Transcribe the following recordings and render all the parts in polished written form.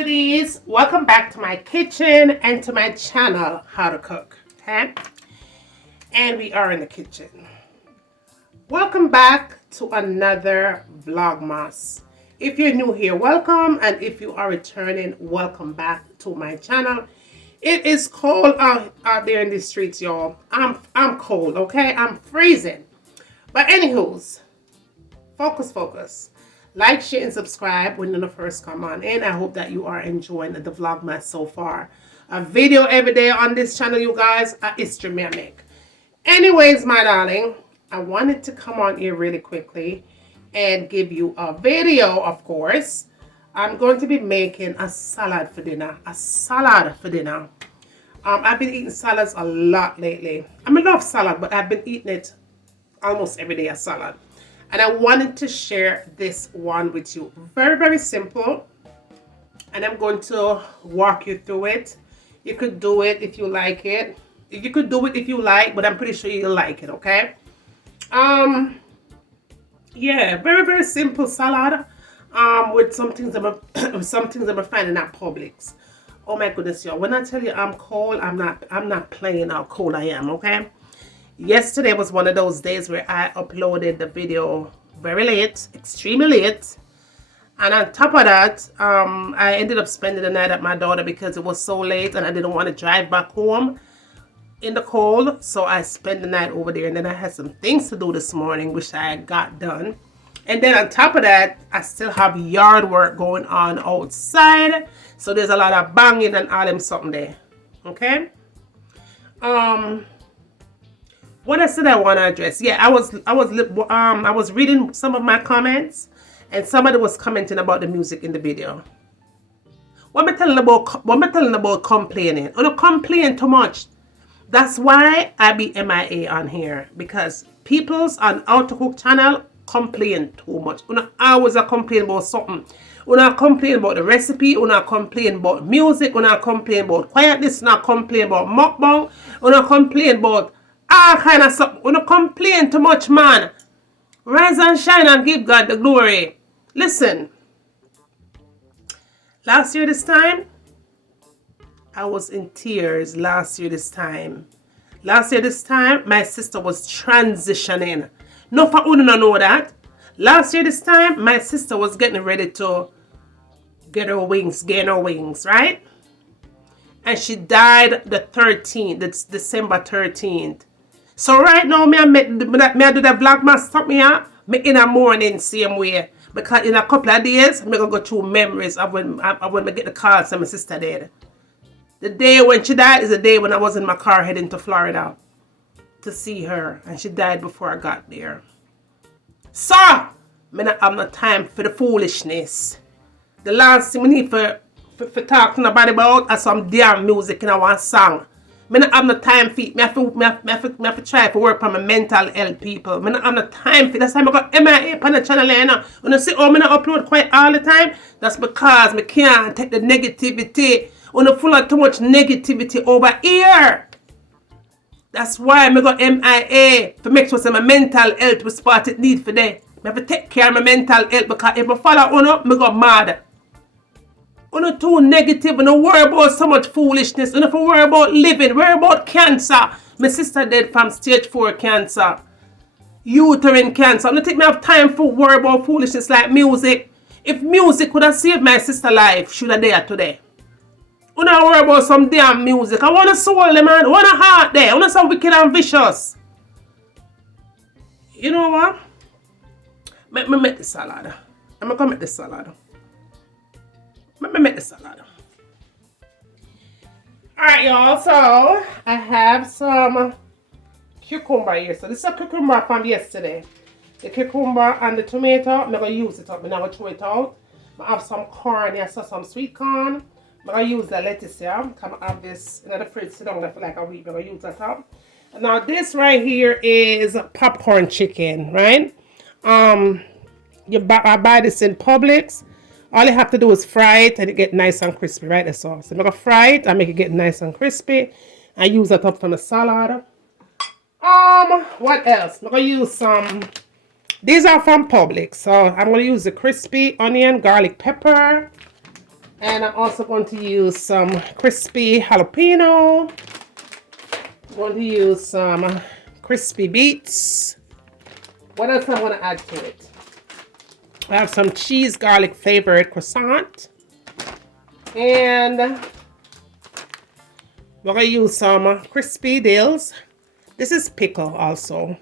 goodies, welcome back to my kitchen and to my channel, How to Cook. Okay, and we are in the kitchen. Welcome back to another vlogmas. If you're new here, welcome, and if you are returning, welcome back to my channel. It is cold out there in the streets, y'all. I'm cold, okay? I'm freezing. But anywho's, focus. Like, share, and subscribe when you first come on in. I hope that you are enjoying the vlogmas so far. A video every day on this channel, you guys. It's Jamaican. Anyways, my darling, I wanted to come on here really quickly and give you a video, of course. I'm going to be making a salad for dinner. I've been eating salads a lot lately. I love salad, but I've been eating it almost every day, a salad. And I wanted to share this one with you. Very simple. And I'm going to walk you through it. You could do it if you like it. You could do it if you like, but I'm pretty sure you'll like it, okay? Yeah, very simple salad. With some things I'm finding at Publix. Oh my goodness, y'all. When I tell you I'm cold, I'm not playing how cold I am, okay? Yesterday was one of those days where I uploaded the video very late, extremely late. And on top of that, I ended up spending the night at my daughter because it was so late and I didn't want to drive back home in the cold. So I spent the night over there, and then I had some things to do this morning, which I got done. And then on top of that, I still have yard work going on outside. So there's a lot of banging and all them something there. Okay? What I said I want to address. Yeah, I was reading some of my comments, and somebody was commenting about the music in the video. What am I telling about complaining? I don't complain too much. That's why I be MIA on here, because people's on How to Cook channel complain too much. You always complain about something. You complain about the recipe. You complain about music. You complain about quietness. You complain about mukbang. You complain about all kind of stuff. You complain too much, man. Rise and shine and give God the glory. Listen. Last year this time, I was in tears. Last year this time, my sister was transitioning. No, for you don't know that. Last year this time, my sister was getting ready to gain her wings, right? And she died the 13th, it's December 13th. So right now, me do the vlogmas, stop me out. Me in the morning same way. Because in a couple of days, I'm going to go through memories of when I get the call from my sister dead. The day when she died is the day when I was in my car heading to Florida to see her. And she died before I got there. So, I don't have no time for the foolishness. The last thing we need for talk to nobody about is some damn music in one song. I don't have no time for it. I have to try to work on my mental health, people. I don't have no time for it. That's why I got MIA on the channel. When you see how I upload quite all the time, that's because I can't take the negativity. When you full of too much negativity over here. That's why I got MIA to make sure my mental health was part it need for that. I have to take care of my mental health, because if I follow on up, I got mad. I'm not too negative. I don't worry about so much foolishness. I don't worry about living. Worry about cancer. My sister dead from stage 4 cancer. Uterine cancer. I don't think I have time for worry about foolishness like music. If music would have saved my sister's life, should have there today. I don't worry about some damn music. I want a soul, man. I want a heart there. I want some wicked and vicious. You know what? Let me make the salad. I'm going to make the salad. Let me make the salad. Alright, y'all. So, I have some cucumber here. So, this is a cucumber from yesterday. The cucumber and the tomato, I'm going to use it up. I'm not going to throw it out. I have some corn here. So, some sweet corn. I'm going to use the lettuce here. Come have this in the fridge. Sit down there for like a week. I'm going to use that up. And now, this right here is popcorn chicken, right? I buy this in Publix. All you have to do is fry it and it get nice and crispy, right? That's all. So I'm going to fry it and make it get nice and crispy. I use that up from the salad. What else? I'm going to use some... These are from Publix. So I'm going to use the crispy onion, garlic pepper. And I'm also going to use some crispy jalapeno. I'm going to use some crispy beets. What else I want to add to it? I have some cheese garlic flavored croissant. And we're going to use some crispy dills. This is pickle also.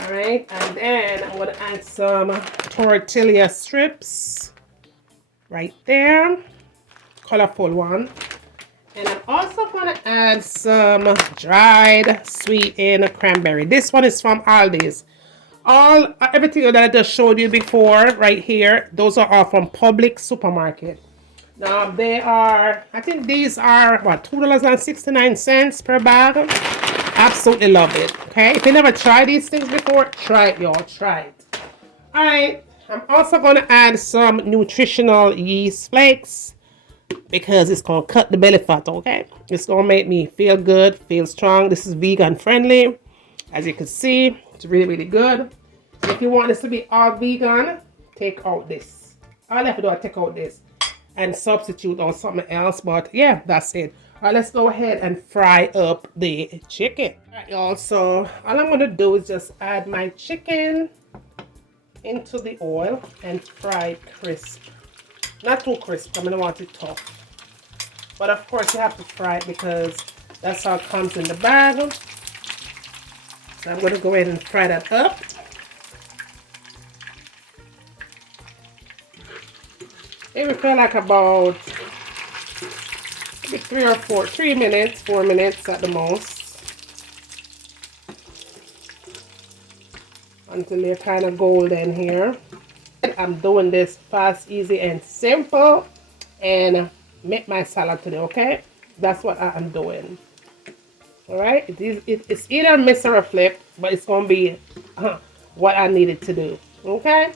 All right, and then I'm going to add some tortilla strips right there. Colorful one. And I'm also going to add some dried sweetened cranberry. This one is from Aldi's. Everything that I just showed you before right here, those are all from Public Supermarket. Now they are, I think these are what, $2.69 per bag. Absolutely love it. Okay, if you never tried these things before, try it, y'all. Try it. All right, I'm also going to add some nutritional yeast flakes because it's going to cut the belly fat. Okay, it's going to make me feel good, feel strong. This is vegan friendly, as you can see. It's really, really good. If you want this to be all vegan, take out this. All I have to do is take out this and substitute on something else. But yeah, that's it. All right, let's go ahead and fry up the chicken. All right, y'all. So all I'm going to do is just add my chicken into the oil and fry it crisp. Not too crisp. I don't want it tough. But of course, you have to fry it because that's how it comes in the bag. So I'm going to go ahead and fry that up. It will feel like about maybe 4 minutes at the most. Until they're kind of golden here. I'm doing this fast, easy, and simple. And make my salad today, okay? That's what I'm doing. Alright? It's either miss or flip, but it's going to be what I needed to do. Okay?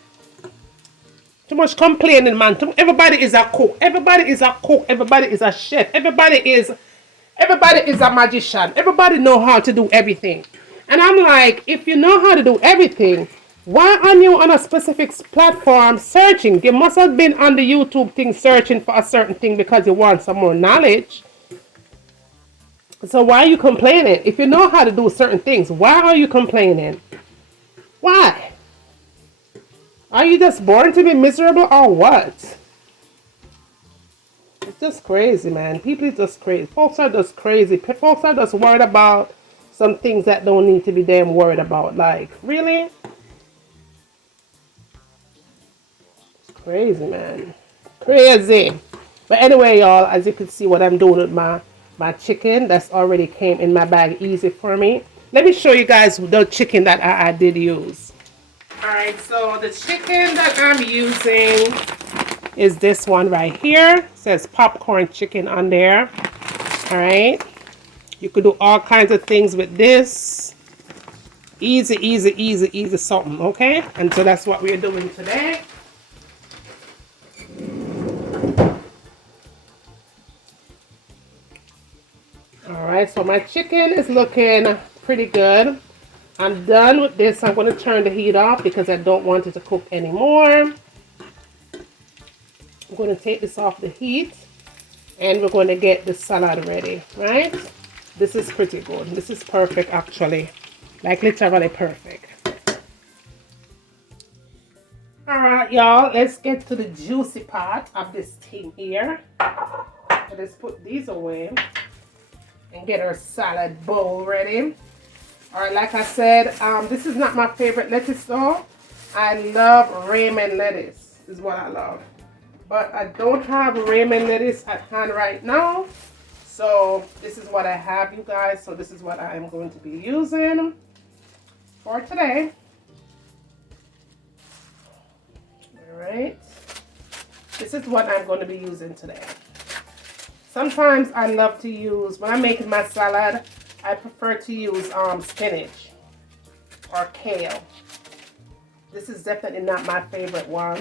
Too much complaining, man. Everybody is a cook. Everybody is a cook. Everybody is a chef. Everybody is a magician. Everybody know how to do everything. And I'm like, if you know how to do everything, why aren't you on a specific platform searching? You must have been on the YouTube thing searching for a certain thing because you want some more knowledge. So why are you complaining? If you know how to do certain things, why are you complaining? Why? Are you just born to be miserable or what? It's just crazy, man. People are just crazy. Folks are just crazy. Folks are just worried about some things that don't need to be damn worried about. Like, really? It's crazy, man. Crazy. But anyway, y'all, as you can see what I'm doing with my chicken that's already came in my bag easy for me. Let me show you guys the chicken that I did use. Alright, so the chicken that I'm using is this one right here. It says popcorn chicken on there. Alright. You could do all kinds of things with this. Easy, easy, easy, easy something, okay? And so that's what we're doing today. Alright, so my chicken is looking pretty good. I'm done with this. I'm going to turn the heat off because I don't want it to cook anymore. I'm going to take this off the heat and we're going to get the salad ready, right? This is pretty good. This is perfect actually. Like literally perfect. Alright, y'all. Let's get to the juicy part of this thing here. So let's put these away and get our salad bowl ready. Alright, like I said, this is not my favorite lettuce though. I love Raymond lettuce, is what I love. But I don't have Raymond lettuce at hand right now. So this is what I have, you guys. So this is what I am going to be using for today. Alright. This is what I'm going to be using today. Sometimes I love to use, when I'm making my salad, I prefer to use spinach or kale. This is definitely not my favorite one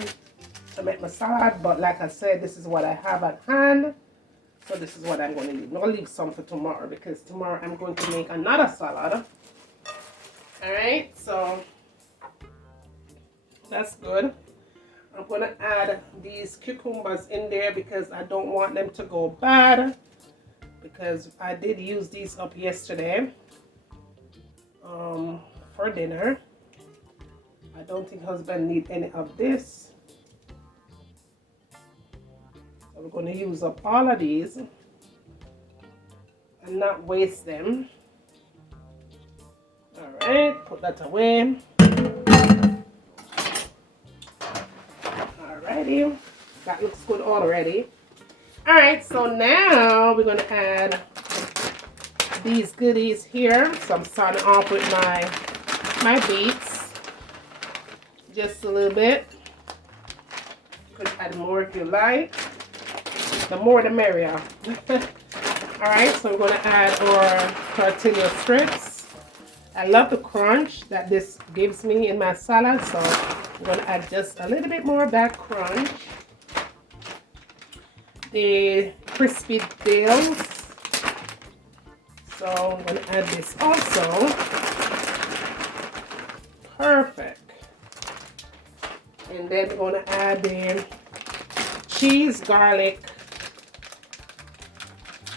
to make my salad, but like I said, this is what I have at hand. So this is what I'm going to leave. I'm going to leave some for tomorrow because tomorrow I'm going to make another salad. Alright, so that's good. I'm going to add these cucumbers in there because I don't want them to go bad. Because I did use these up yesterday for dinner. I don't think husband need any of this. So we're going to use up all of these and not waste them. Alright, put that away. Alrighty, that looks good already. Alright, so now we're going to add these goodies here. So I'm starting off with my beets. Just a little bit. You could add more if you like. The more the merrier. Alright, so we're going to add our tortilla strips. I love the crunch that this gives me in my salad, so I'm going to add just a little bit more of that crunch. The crispy dills. So I'm going to add this also. Perfect. And then we're going to add the cheese garlic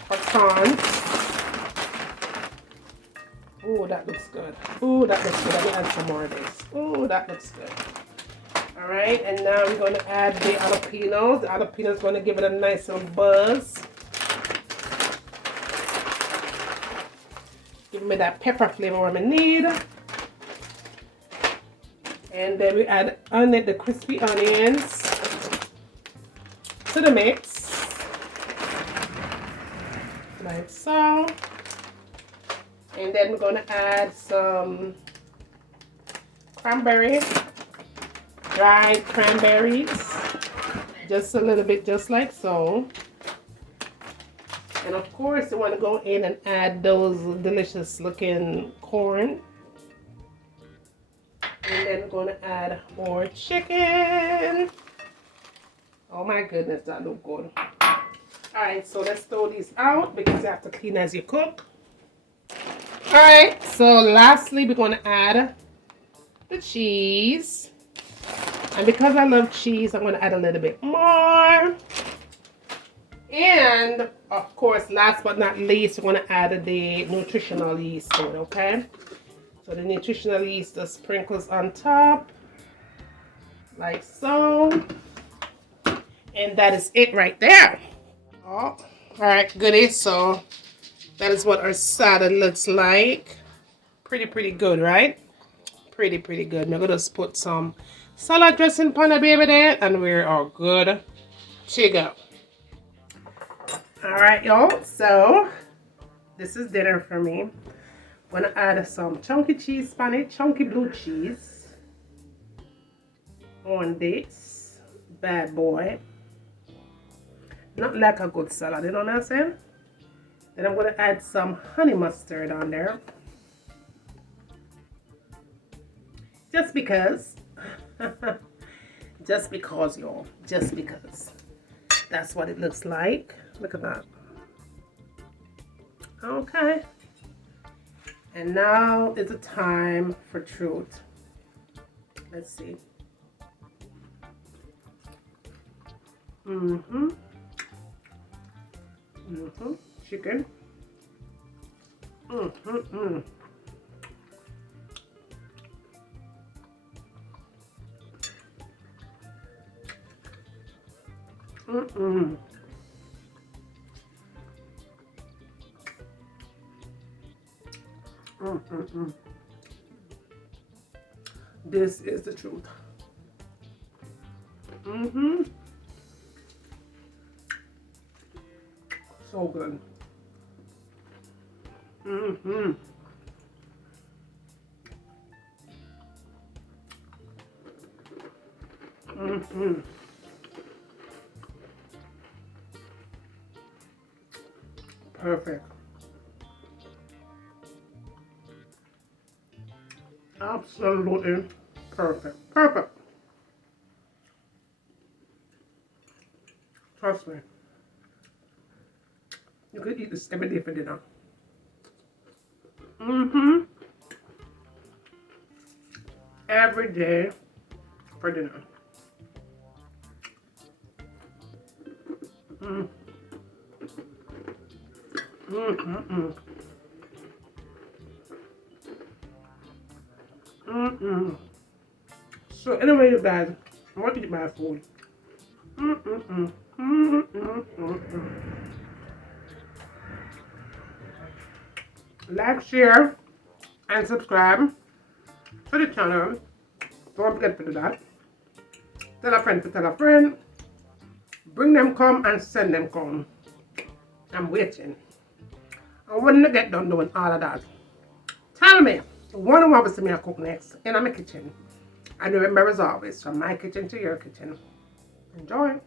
croissants. Oh, that looks good. Oh, that looks good. Let me add some more of this. Oh, that looks good. Alright, and now we're going to add the jalapenos. The jalapeno is going to give it a nice little buzz. Give me that pepper flavor I need. And then we add the crispy onions to the mix. Like so. And then we're going to add some dried cranberries, just a little bit, just like so. And of course you want to go in and add those delicious looking corn. And then we're going to add more chicken. Oh my goodness, that looks good. Alright, so let's throw these out because you have to clean as you cook. Alright, so lastly we're going to add the cheese. And because I love cheese, I'm going to add a little bit more. And of course, last but not least, we're going to add the nutritional yeast to it, okay? So the nutritional yeast just sprinkles on top, like so. And that is it right there. Oh, alright, goody. So that is what our salad looks like. Pretty good, right? Pretty good. I'm going to just put some salad dressing on the baby there, and we're all good to go. Alright, y'all. So this is dinner for me. I'm going to add some chunky cheese Spanish, chunky blue cheese on this bad boy. Not like a good salad, you know what I'm saying? Then I'm going to add some honey mustard on there. Just because. Just because, y'all. Just because. That's what it looks like. Look at that. Okay. And now is the time for truth. Let's see. Chicken. This is the truth. So good. Perfect. Absolutely perfect. Perfect. Trust me. You could eat this every day for dinner. Every day for dinner. So anyway, you guys, I want to eat my food. Like, share, and subscribe to the channel. Don't forget to do that. Tell a friend to tell a friend. Bring them come and send them come. I'm waiting. And when you get done doing all of that, tell me what you want to see me cook next in my kitchen. And remember, as always, from my kitchen to your kitchen. Enjoy.